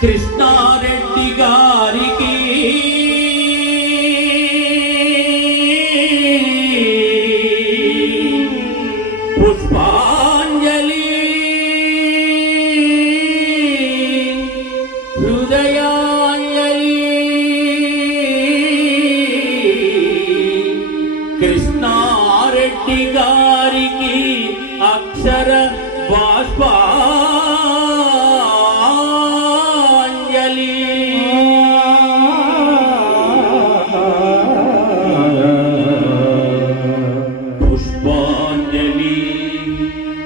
కృష్ణారెడ్డి గారికి పుష్పాంజలి హృదయాంజలి కృష్ణారెడ్డి గారికి అక్షర బాష్పాంజలి పుష్పాంజలి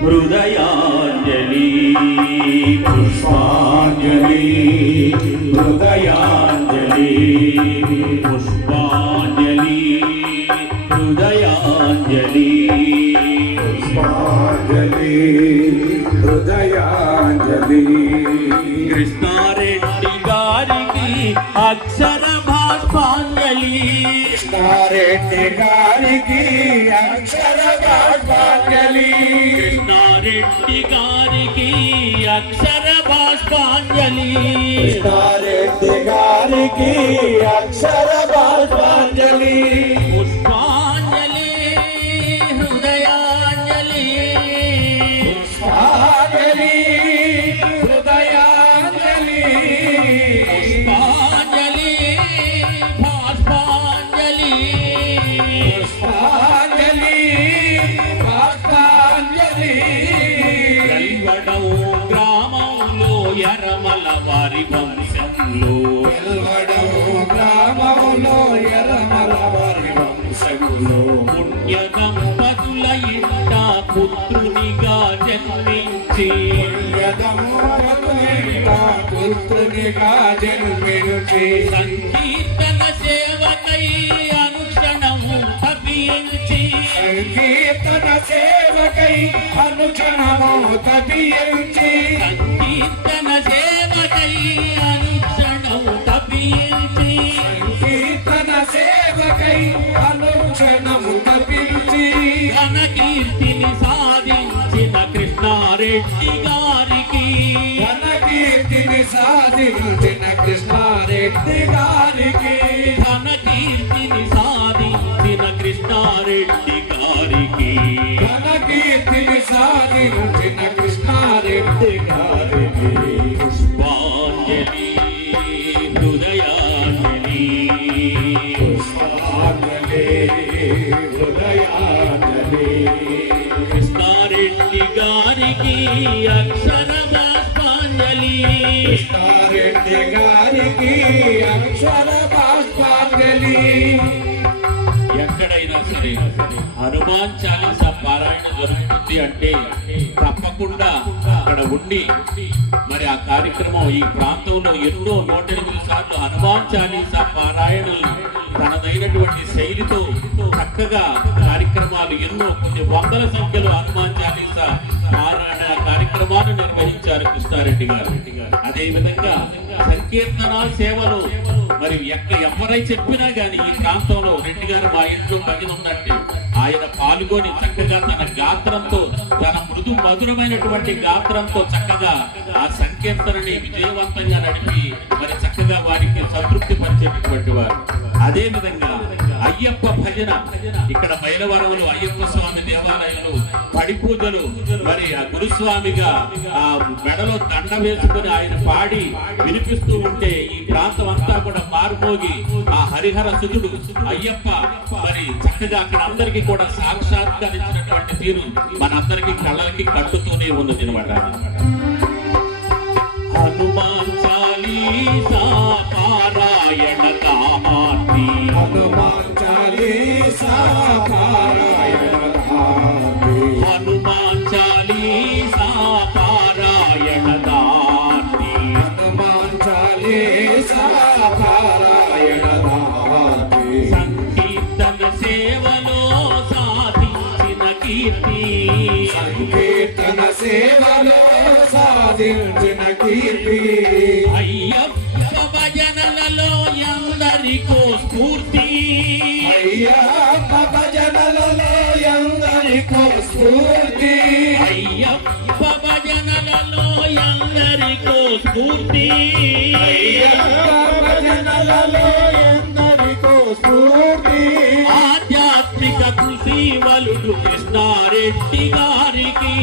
హృదయాంజలి పుష్పాంజలి హృదయాంజలి పుష్పాంజలి హృదయాంజలి పుష్పాంజలి హృదయాంజలి కృష్ణారెడ్డి గారికి అక్షర బాష్పాంజలి కృష్ణారెడ్డి గారికి అక్షర బాష్పాంజలి కృష్ణారెడ్డి గారికి అక్షర బాష్పాంజలి కృష్ణారెడ్డి గారికి అక్షర బాష్పాంజలి పుష్పాంజలి హృదయాంజలి పుష్పాంజలి హృదయాంజలి పుష్పాంజలి బాష్పాంజలి పుష్పాంజలి బాష్పాంజలి వెల్వడం గ్రామంలో ఎర్రమల వారి వంశంలో వెల్వడం గ్రామంలో ఎర్రమల వారి వంశములో పుణ్య దంపతుల ఇంట పుత్రునిగా జన్మించి పుత్రునిగా జన్మించి సంకీర్తన సేవకై అనుక్షణము తపించి సంకీర్తన సేవకై అనుక్షణము తపించి సంకీర్తన సేవకై అనుక్షణము తపించి సంకీర్తన సేవకై అనుక్షణము తపించి ఘన కీర్తిని సాధించిన కృష్ణారెడ్డి గారికి ఘన కీర్తిని సాధించిన కృష్ణారెడ్డి గారికి ఘన కీర్తిని సాధించిన కృష్ణారెడ్డి గారికి ఘన కీర్తిని సాధించిన కృష్ణారెడ్డి గారికి పుష్పాంజలి హృదయాంజలి పుష్పాంజలి హృదయాంజలి కృష్ణారెడ్డి గారికి అక్షర బాష్పాంజలి కృష్ణారెడ్డి గారికి అక్షర బాష్పాంజలి ఎక్కడైనా సరే హనుమాన్ చాలీసా పారాయణ జరుగుతుంది అంటే తప్పకుండా అక్కడ ఉండి మరి ఆ కార్యక్రమం ఈ ప్రాంతంలో ఎన్నో 108 సార్లు హనుమాన్ చాలీసా పారాయణలు తనదైనటువంటి శైలితో చక్కగా కార్యక్రమాలు ఎన్నో కొన్ని వందల సంఖ్యలో హనుమాన్ చాలీసా పారాయణ కార్యక్రమాలు నిర్వహించారు కృష్ణారెడ్డి గారు. అదే విధంగా సంకీర్తన సేవలు మరి ఎవరై చెప్పినా గానీ ఈ ప్రాంతంలో రెడ్డి గారు మా ఇంట్లో భజన ఉన్నట్టే ఆయన పాల్గొని చక్కగా తన గాత్రంతో తన మృదు మధురమైనటువంటి గాత్రంతో చక్కగా ఆ సంకీర్తనని విజయవంతంగా నడిపి మరి చక్కగా వారికి సంతృప్తి పరిచేటటువంటి వారు. అదే విధంగా అయ్యప్ప భజన ఇక్కడ మైలవరంలో అయ్యప్ప స్వామి దేవాలయంలో పడి పూజలు మరి ఆ గురుస్వామిగా ఆ మెడలో దండ వేసుకుని ఆయన పాడి వినిపిస్తూ ఉంటే ఈ ప్రాంతం అంతా కూడా మారుమోగి ఆ హరిహర సుతుడు అయ్యప్ప మరి చక్కగా అక్కడ అందరికీ కూడా సాక్షాత్కరించినటువంటి తీరు మనందరికీ కళ్ళకి కట్టుతూనే ఉన్నది అనమాట. హనుమాన్ చాలీసా పారాయణ కామార్తి హనుమాన్ చాలీసా పారాయణ కామార్తి హనుమాన్ చాలీసా పారాయణ దాతి హనుమాన్ చాలీసా పారాయణ కామార్తి సంకీర్తన సేవలో సాధించిన కీర్తి సంకీర్తన సేవలో సాధించిన కీర్తి అయ్యప్ప భజనలలో ఎందరికో స్ఫూర్తి అయ్యప్ప భజనలలో ఎందరికో స్ఫూర్తి అయ్యప్ప భజనలలో ఎందరికో స్ఫూర్తి అయ్యప్ప భజనలలో ఎందరికో స్ఫూర్తి ఆధ్యాత్మిక కృషి వలుడు కృష్ణారెడ్డి గారికి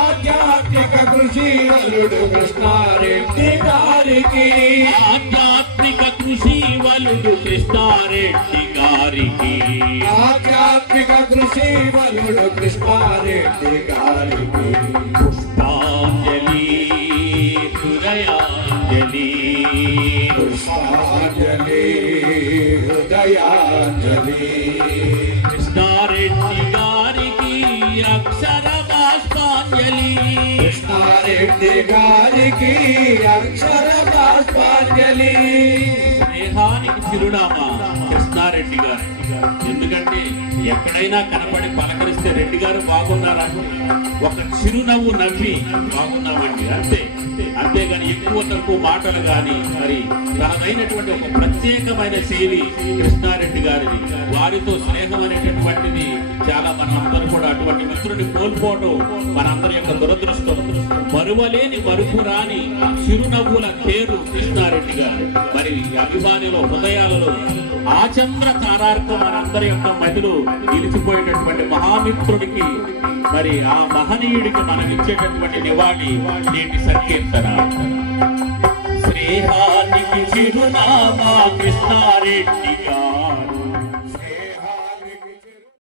ఆధ్యాత్మిక కృషి వలుడు కృష్ణారెడ్డి గారికి ఆధ్యాత్మిక కృషి వలుడు కృష్ణారెడ్డి గారికి ఆధ్యాత్మిక కృషి వలుడు కృష్ణారెడ్డి గారికి పుష్పాంజలి హృదయాంజలి పుష్పాంజలి హృదయాంజలి కృష్ణారెడ్డి గారికి అక్షర బాష్పాంజలి కృష్ణారెడ్డి గారికి అక్షర బాష్పాంజలి స్నేహానికి చిరునామా కృష్ణారెడ్డి గారు. ఎందుకంటే ఎక్కడైనా కనపడి పలకరిస్తే రెడ్డి గారు బాగున్నారా, ఒక చిరునవ్వు నవ్వి బాగున్నామండి అంతే. అంతేగాని ఎక్కువ తక్కువ మాటలు కానీ మరి తనదైనటువంటి ఒక ప్రత్యేకమైన శైలి కృష్ణారెడ్డి గారిది. వారితో స్నేహం అనేటటువంటిది చాలా మనందరూ కూడా అటువంటి మిత్రుడిని కోల్పోవడం మనందరి యొక్క దురదృష్టం. మరువలేని మరుపురాని చిరునవ్వుల పేరు కృష్ణారెడ్డి గారు. మరి అభిమానుల హృదయాలలో ఆచంద్ర తారార్కం మనందరి యొక్క మదిలో నిలిచిపోయేటటువంటి మహామిత్రుడికి మరి ఆ మహనీయుడికి మనం ఇచ్చేటటువంటి నివాళి నేటి సంకీర్తన. స్నేహానికి చిరునామా కృష్ణారెడ్డి గారు.